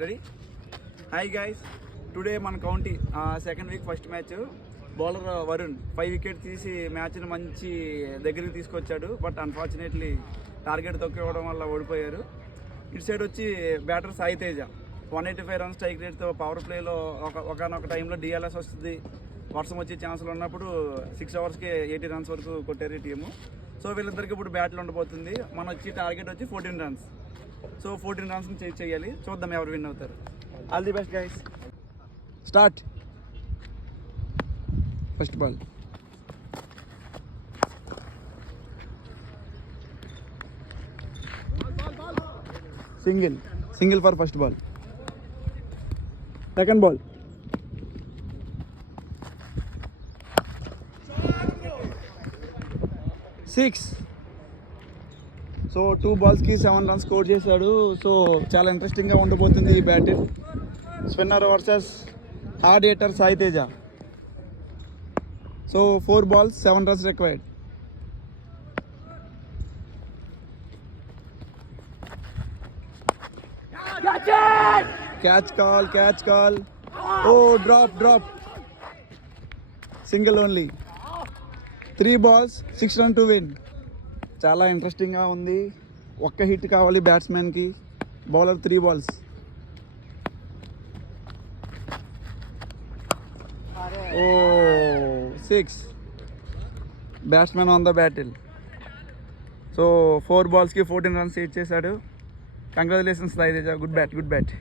Ready? Hi guys, today మన county second week first match. Bowler Varun 5 వికెట్ తీసి మ్యాచ్ని మంచి దగ్గరికి తీసుకొచ్చాడు. బట్ అన్ఫార్చునేట్లీ టార్గెట్ తొక్కివ్వడం వల్ల ఓడిపోయారు. ఇటు సైడ్ వచ్చి batter Sai Teja 185 runs strike రేట్తో పవర్ ప్లేలో ఒకనొక టైంలో డిఎల్ఎస్ వస్తుంది, వర్షం వచ్చే ఛాన్సులు ఉన్నప్పుడు 6 అవర్స్కి 80 రన్స్ వరకు కొట్టారు టీము. సో వీళ్ళిద్దరికి ఇప్పుడు బ్యాట్లు ఉండబోతుంది. మన వచ్చి టార్గెట్ వచ్చి 14 రన్స్. సో 14 రన్స్ చేయాలి. చూద్దాం ఎవరు విన్ అవుతారు. All the best guys. Start. First ball. Single for first ball. Second ball. Six. So 2 balls-కి 7 runs స్కోర్ చేశాడు. సో చాలా ఇంట్రెస్టింగ్గా ఉండబోతుంది ఈ battle. Spinner versus hard hitter Sai Teja. So 4 balls, 7 runs required. Catch call. Oh drop. Single only. 3 balls, 6 runs to win. చాలా ఇంట్రెస్టింగ్గా ఉంది. ఒక్క హిట్ కావాలి బ్యాట్స్మెన్కి. Bowler 3 balls. Oh 6. Batsmen on the battle. So 4 balls-కి 14 runs ఇచ్చేసాడు. కంగ్రాచులేషన్స్ సాయి తేజ. Good bat.